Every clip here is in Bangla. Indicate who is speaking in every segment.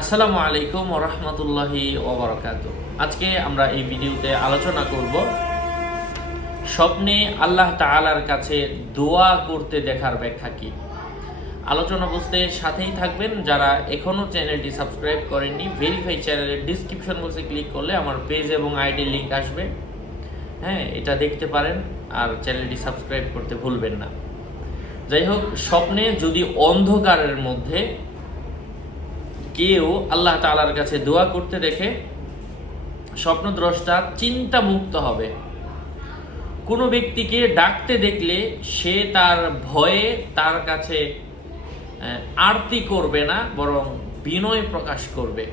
Speaker 1: আসসালামু আলাইকুম ওরহমতুল্লাহি ওবরাকাত আজকে আমরা এই ভিডিওতে আলোচনা করব স্বপ্নে আল্লাহ তাআলার কাছে দোয়া করতে দেখার ব্যাখ্যা কি? আলোচনা বুঝতে সাথেই থাকবেন যারা এখনও চ্যানেলটি সাবস্ক্রাইব করেননি ভেরিফাই চ্যানেলের ডিসক্রিপশন বক্সে ক্লিক করলে আমার পেজ এবং আইডি লিঙ্ক আসবে। হ্যাঁ এটা দেখতে পারেন আর চ্যানেলটি সাবস্ক্রাইব করতে ভুলবেন না। যাই হোক, স্বপ্নে যদি অন্ধকারের মধ্যে কেউ আল্লাহ তালার কাছে দোয়া করতে দেখে স্বপ্নদ্রষ্টা চিন্তা মুক্ত হবে। কোনো ব্যক্তিকে ডাকতে দেখলে সে তার ভয়ে তার কাছে আরতি করবে না, বরং বিনয় প্রকাশ করবে।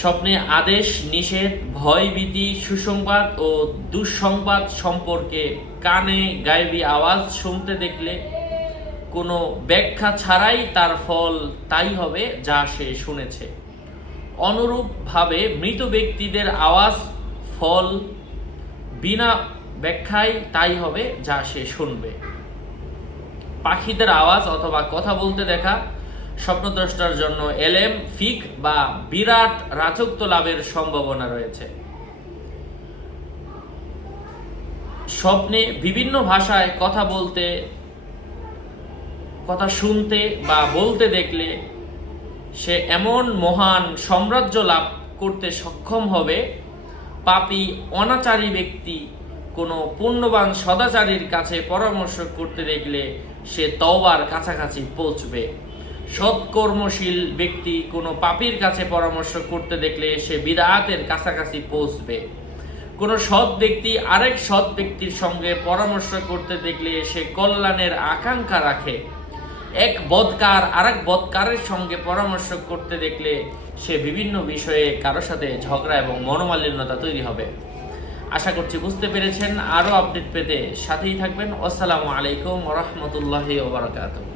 Speaker 1: স্বপ্নে আদেশ, নিষেধ, ভয় ভয়ভীতি সুসংবাদ ও দুঃসংবাদ সম্পর্কে কানে গায়েবী আওয়াজ শুনতে দেখলে কোনো ব্যাখ্যা ছাড়াই তার ফল তাই হবে যা সে শুনেছে। অনুরূপভাবে মৃত ব্যক্তিদের আওয়াজ, ফল বিনা ব্যাখ্যায় তাই হবে যা সে শুনবে। পাখিদের আওয়াজ অথবা কথা বলতে দেখা, স্বপ্নদ্রষ্টার জন্য এলেম, ফিক বা বিরাট রাজত্ব লাভের সম্ভাবনা রয়েছে। স্বপ্নে বিভিন্ন ভাষায় কথা বলতে কথা শুনতে বা বলতে দেখলে সে এমন মহান সাম্রাজ্য লাভ করতে সক্ষম হবে, পাপী, অনাচারী ব্যক্তি কোনো পুণ্যবান সদাচারীর কাছে পরামর্শ করতে দেখলে সে তওবার কাছাকাছি পৌঁছবে। সৎকর্মশীল ব্যক্তি কোনো পাপীর কাছে পরামর্শ করতে দেখলে সে বিরাতের কাছাকাছি পৌঁছবে। কোনো সৎ ব্যক্তি আরেক সৎ ব্যক্তির সঙ্গে পরামর্শ করতে দেখলে সে কল্যাণের আকাঙ্ক্ষা রাখে। এক বদকার এক বদকারের সঙ্গে পরামর্শ করতে দেখলে সে বিভিন্ন বিষয়ে কারোর সাথে ঝগড়া এবং মনোমালিন্যতা তৈরি হবে। আশা করছি বুঝতে পেরেছেন। আরও আপডেট পেতে সাথেই থাকবেন। আসসালামু আলাইকুম রহমতুল্লাহি ওবরাকাতুহ